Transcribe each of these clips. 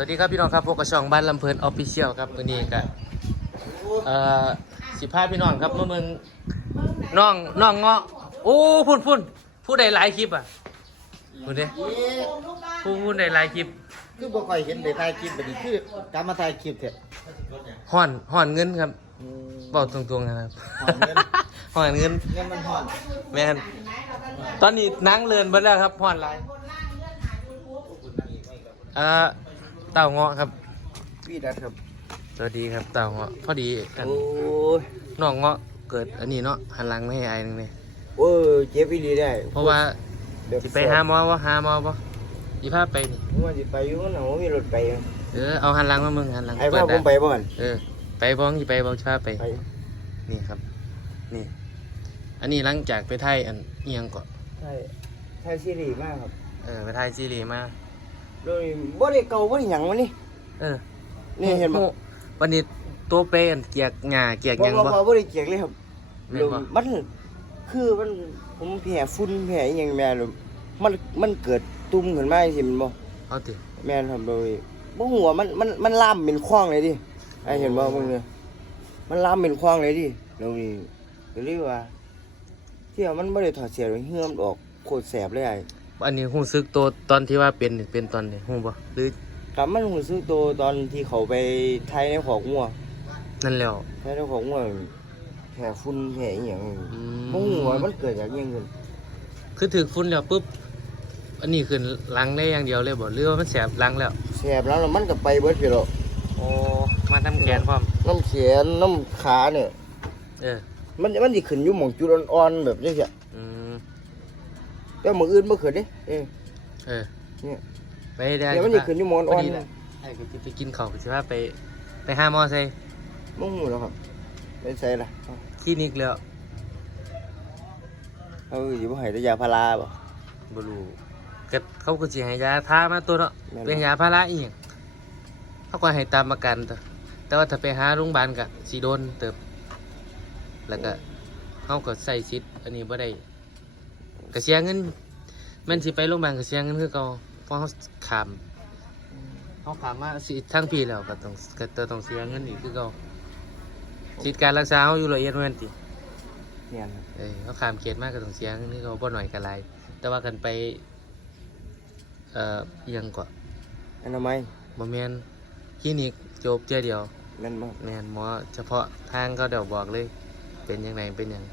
วัสดีครับพี่น้องครับพวกกระช่องบ้านลำเพลินออฟฟิเชียลครับวันนี้ก็เอ่อสิพาพี่น้องครับเมื่อมึงน้องน้องเงาะโอ้พุ่นพุ่นผู้ใดหลายคลิปอะผู้ใดผู้ผู้ใดหลายคลิป คือบ่ค่อยเห็นได้ถ่ายคลิปแบบนี้คือการมาถ่ายคลิปเถอะห่อนห่อนเงินครับบอกตรงๆนะครับห่อนเงินห่อนเงินเงินมันห่อนแมนตอนนี้นั่งเลินไปแล้วครับห่อนหลายเอ่อ เต่าเงาะครับ พี่ดัดครับ สวัสดีครับเต่าเงาะพอดีกันโอ้ยน้องเงาะเกิดอันนี้เนาะหันหลังไม่ให้ไอ้นึงเลยโอ้ยเจ็บอีหลีได้เพราะว่าเดี๋ยวสิไปหาหมอวะหาหมอปะอีพาไปนี่ผมว่าสิไปอยู่มันบ่มีรถไปเออเอาหันหลังมามึงหันหลังไอ้เปิว่าดผได้มไปบ่หั่นเออไปบ้องสิไปบ้องชาไป ไปนี่ครับ นี่ อันนี้หลังจากไปไทยอันเอียงก่อนใช่ใช่ซีรีส์มากครับ เออไปไทยซีรีส์มา โดยบ่ได้เก่าบ่ได้หยังวะนี่เออนี่เห็นบ่โอ้วันนี้ตัวเปอันเกียกหงาเกียกหบ่ยังบ่บ่บ่บ่ได้เกียกเลยครับแม่นบ่มันคือมันผมแพ้ฝุ่นแพ้อีหยังแม่เลยมันมันเกิดตุ่มขึ้นมาจังซี่แมันบ่เอาติแม่นครับโดยบ่หัวามันมันมันลามเป็นคว้างเลยดิไอ้เห็นบ่เบิ่งเนี่ยมันลามเป็นคว้างเลยดิเดี๋ยวนี้ก็เรียกว่าเที่ยวมันบ่ได้ถอดเสียเลยเหือมออกโคตรแสบเลยไอ้ อันนี้รู้สึกตัวตอนที่ว่าเป็นนี่เป็นตอนนี้ฮู้บ่หรือกับมันรู้สึกตัวตอนที่เขาไปไทยในของงัวนั่นแล้วไทยในของงัวแผลฝุ่นแผลอีหยังอืบ่หัวามันเกิดจากอิหยังขึ้นคือถึกฝุ่นแล้วปุ๊บอันนี้ขึ้นหลังได้อย่างเดียวเลยบ่หรือว่ามันแสบหลังแล้วแสบแล้วแล้วมันก็ไปเบิดพี่แล้วโอ้มาทำแขนพร้อมน้ำแขนน้ำขาเนี่ย เออมันมันสิขึ้นอยู่หม่องจุดอ่อนๆแบบนี้แหละอืม แต่มื้ออื่นบ่ขึ้นเด้เอ้ยเออเนี่ยไปได้เดี๋ยวมันสิขึ้นอยู่หมอนพอ่ออนดีแหละไอ้ก็สิไปกินข้าวก็สิว่าไป ไปหาหมอใส่บ่ฮู้แล้วครับไปใส่ล่ะคลินิกแล้วเอาสิบ่ให้แต่ยาพาราบ่บ่รู้ก็เขาก็สิให้ยาทามาตัวเนาะแม่นบ่เป็นยาพาราอีหยังเขาก็ให้ตามอาการตัวแต่ว่าถ้าไปหาโรงพยาบาลก็สิโดนเติบ แล้วก็เฮาก็ใส่สิทธิ์อันนี้บ่ได้ก็เสียเงิน แม่นสิไปโรงพยาบาลก็เสียเงินคือเก่าเพราะเฮาข้ามเฮาข้ามมาสิทางพี่แล้วก็ต้องก็ต้องเสียเงินอีกคือเก่าสิทธิ์การรักษาเฮาอยู่ละเอียดแม่นติเนี่ยครับเออเขาขามเขตมากก็ต้องเสียเงินคือเขาบ่หน่อยกันไรแต่ว่ากันไปเอ่ออิหยังก่อนอนามัยบ่แม่นคลินิกจบเจอเดียวแม่นบ่แม่นหมอเฉพาะทางเขาเดี๋ยวบอกเลย เป็นยังไงเป็นหยัง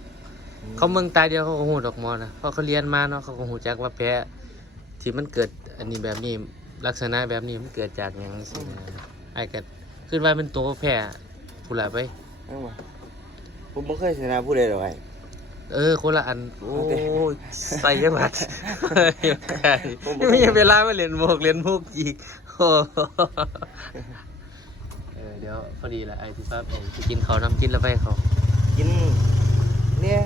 เขาเมืองตายเดียวเขาก็หูดอกหมอนะเพราะเขาเรียนมาเนาะเขาก็หูจักว่าแพ้ที่มันเกิดอันนี้แบบนี้ลักษณะแบบนี้มันเกิดจากหยังสินะไอ้ก็ขึ้นว่าเป็นตัวแพ้ผู้ละไปเอามาผมบ่เคยชนะผู้ใดดอกไอ้ เออคนละอันโอ้โอเค ยใส่ยังหวัดไม่มีเวลามาเรียนโมกเรียนมุกอีกโอ้เออเดี๋ยวพอดีแหละไอ้ที่ป้าไปไปกินเขาวน้ำกินแล้วไปเขา กินเนี่ย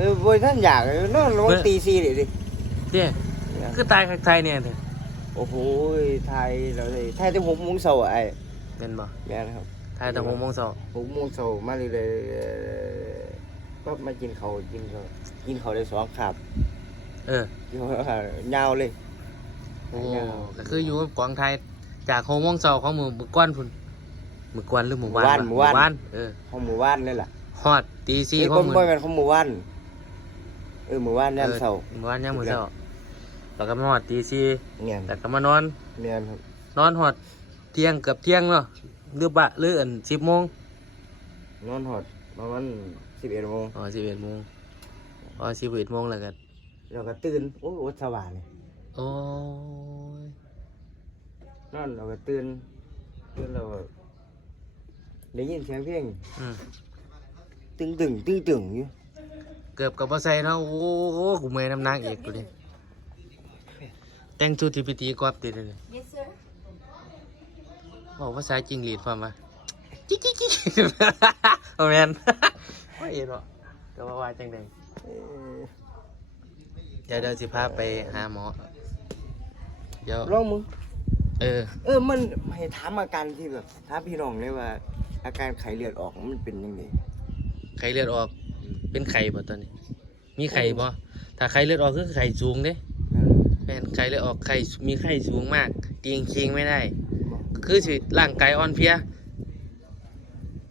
เออบ่ท่านอยากนอนลงตี4ดิดิเนี่ยคือตายคักไทยเนี่ยเนี่ยโอ้โหไทยเราเลยไทยแต่6โมงเช้าอะไอ้เป็นบ่แม่นครับไทยแต่หกโมงเช้า6โมงเช้ามาเลยๆก็มากินข้าวกินข้าวกินข้าวได้สองคาบเออกินข้าวยาวเลยโอ้ก็คืออยู่กับกวางไทยจากหกโมงเช้าของมือมือก้อนพุ่นมือก้อนหรือมือวานวะวานเออของหมู่บ้านนี่แหละฮอดตีสี่นี่ขคองนมือบ่แม่นของหมู่บ้าน เออหมู่บ้านยามเช้ามือวานยังมือเช้าแล้วก็มาฮอดตีสี่เนี่ยแล้วก็มานอนเนี่ยครับนอนหอดเที่ยงเกือบเที่ยงเนาะหรือบะหรืออันสิบโมงนอนหอดประมาณ11โมงอ๋อสิบเอ็ดโมงอ๋อสิบเอ็ดโมงแล้วกันแล้วก็ตื่นโอ้โหสว่างเลยโอ้ยนอนเราก็ตื่นตื่นเราก็ได้ยินเสียงเพลงอืมตึงตึงตึงตึงอยู่เกือบกับว่าใส่เนาะโอ้โหกูเมย์น้ำหนักอีกกูดิแต่งชุดที่พิธีกอบติดเลย Yes, sir. บอกภาษาจิงหรีดฟังมาจิ๊กจิ๊กจิ๊กโอ้แมนไม่เอ็นหรอกก็ว่าว่าจังใดเอ่อเดี๋ยวเดี๋ยวสิพาไปหาหมอ เดี๋ยว ลองมึง เออ เออ มันให้ถามอาการที่แบบถามพี่น้องเลยว่า อาการไข้เลือดออกมันเป็นยังไงไข้เลือดออก เป็นไข้บ่ตอนนี้ มีไข้บ่ถ้าไข้เลือดออกคือไข้สูงเด้แม่นไข้เลือดออกไข้มีไข้สูงมากเตียงเคียงไม่ได้บ่คือสิร่างกายอ่อนเพลีย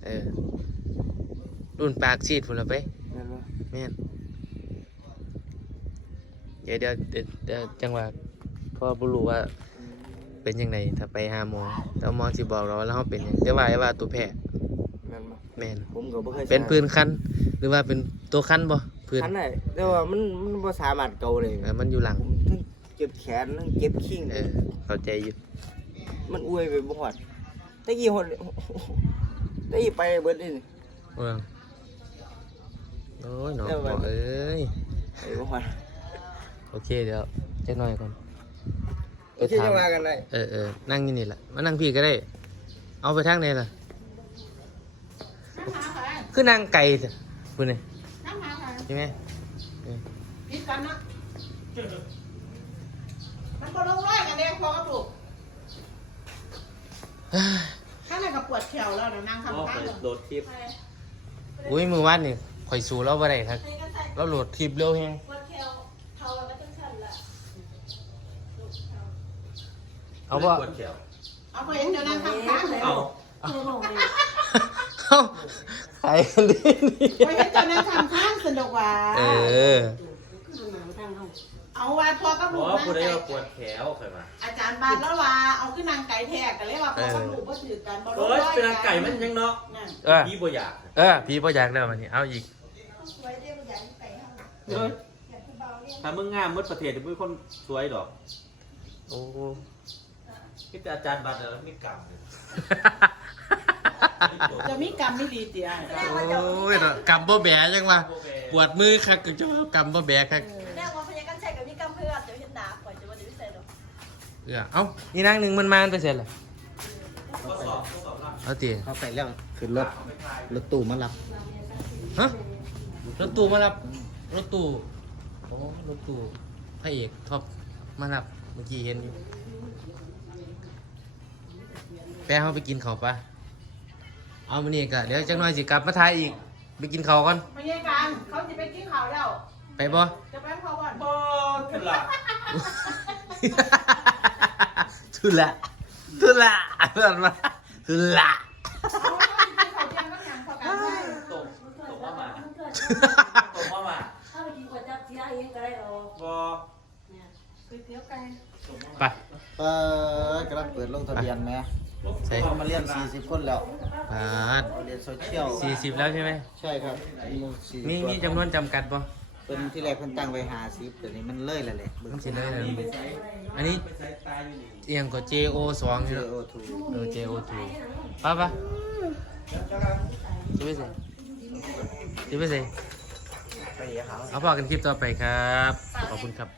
เออรุ่นปากซีดพุ่นละไปแม่นบ่แม่นเดี๋ยวเดี๋ยวเดี๋ยวเดี๋ยวจังหวะพอบ่รู้ว่าเป็นยังไงถ้าไปหาหมอแต่หมอสิบอกเราว่าเราเป็นหยังแต่ว่าไอ้ว่าตัวแพ้แม่ นบ่แม่นผมก็บ่เคยเป็นพื้นคันหรือว่าเป็นตัวคันบ่พื้นคันได้แต่ว่ามันมันบ่สามารถเกาเลยเออมันอยู่หลังผมทั้งเจ็บแขนทั้งเจ็บขิงเออเข้าใจอยู่มันอวยไปบ่ฮอดแตะกี้ฮอดแตะกี้ไปเบิดนี่เออโอ้ยหนอเดี๋ยวหมไปอเอ้ยไปบ่ฮอดโอเคเดี๋ยวจักหน่อยก่อนโอเคจะว่ากันได้เออเออนั่งอยู่นี่แหละมานั่งพี่ก็ได้ เอาไปทางไหนล่ะน้ำ หาใครคือนั่งไกลจ้ะพูดนี่น้ำหาใครใช่ไหมพิดกันนะมันก็ลงร้อยกันเองพอกระปุกข้างในก็ปวดแขวแล้วนะนั่งทำข้างโหลดคลิปอุ้ยมือวานนี่ข่อยสู้เราบ่ได้ครับเราโหลดคลิปเร็วแฮงปวดแขวเขาแล้วก็ต้องสั่นละเอาบ่ปวดแขวเอาไปเห็นเดี๋ยวนั่งทำข้างเลยเอาเอาขายกันดีนี่ไปเห็นเดี๋ยวนั่งทำข้างสนุกว่าเออ เอาไว้พอกระบปุอกกว่านั่ผู้งใดไก่ว่าปวดแขวเคยมาอาจารย์บานแล้วว่าเอาขึ้นนางไก่แทกกันเลยว่าพอกระปุกก็ถือกันบ่ลเฮ้งยร้อยเป็นอาไก่มันยังเนาะนั่นเออ พี่บ่อยากเออ พี่พ่ออยากแล้ววันนี้ เอาอีกเฮ้ยถ้ามึงงามหมดประเทศจะเป็นคนสวยดอกโอ้ พี่แต่อาจารย์บัตรแล้วมีกรรมเลย จะมีกรรมไม่ดีเตียโอ้ยเนาะกำบ่แบะจังวะปวดมือคักก็จะว่ากำบ่แบะคักแม่ว่าพยากันใช้กับมีกำเพื่อนจะเห็นหนาก่อนจะว่าจะไม่ใส่หรอกเออเอ้านี่นางหนึ่งมันมาไปเสร็จแล้วข้อสอบข้อสอบรับเอาตีเขาไปแล้วขึ้นรถรถตู้มารับฮะรถตู้มารับรถตู้โอ้รถตู้พระเอกท็อปมารับเมื่อกี้เห็นอยู่แปะเขาไปกินเขาวปะ เอามานี่กะเดี๋ยวจักหน่อยสิกลับมาทายอีก ไปกินเขาวก่อน ไม่ใช่กันเขาจะไปกินข้าวแล้ว ไปบ่ จะไปเขาก่อนบ่ขึ้นละทุละทุละเพื่อนมาทุละเขาเขาเจียงก็ยังพอกันได้ตกตกมามาตกมามาถ้าไปกินก๋วยจั๊บเสียเองก็ได้หรอกบ่ก๋วยเตี๋ยวไก่ไปเปิดกำลังเปิดลงทะเบียนไหม ใช่เขามาเรียน40 คนแล้วปาดเขาเรียนโซเชียลสี่สิบแล้วใช่ไหมใช่ครับมีมีจำนวนจำกัดป่ะเป็นที่แรกเพิ่นตั้งไว้50แต่นี้มันเลยแล้วแหละมันสิเลยนะอันนี้เอียงกับ JO สองอยู่เจแล้วโอทูเออ JO 2ป่ะป่ะจะไปใส่จะไปใส่ไปหาเอาพอกันคลิปต่อไปครับ ขอบคุณครับ